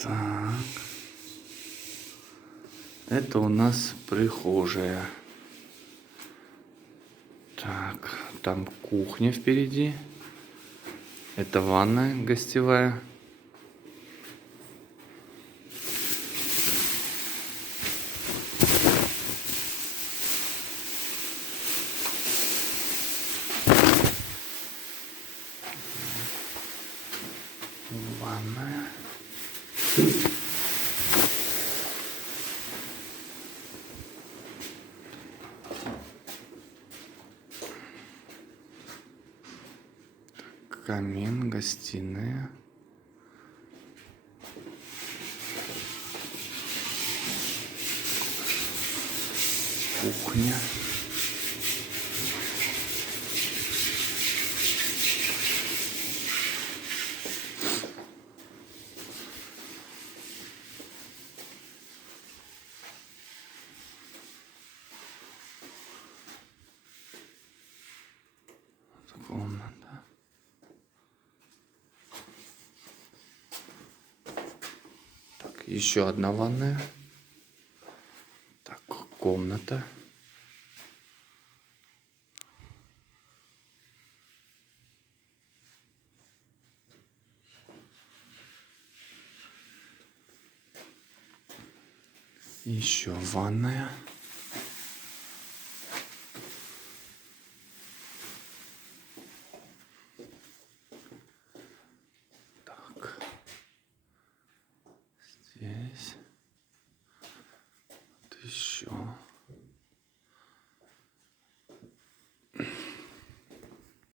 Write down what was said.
Так. Это у нас прихожая. Так, там кухня впереди. Это ванная гостевая. Ванная. Камин, гостиная. Кухня. Комната. Так, еще одна ванная. Так, комната. Еще ванная.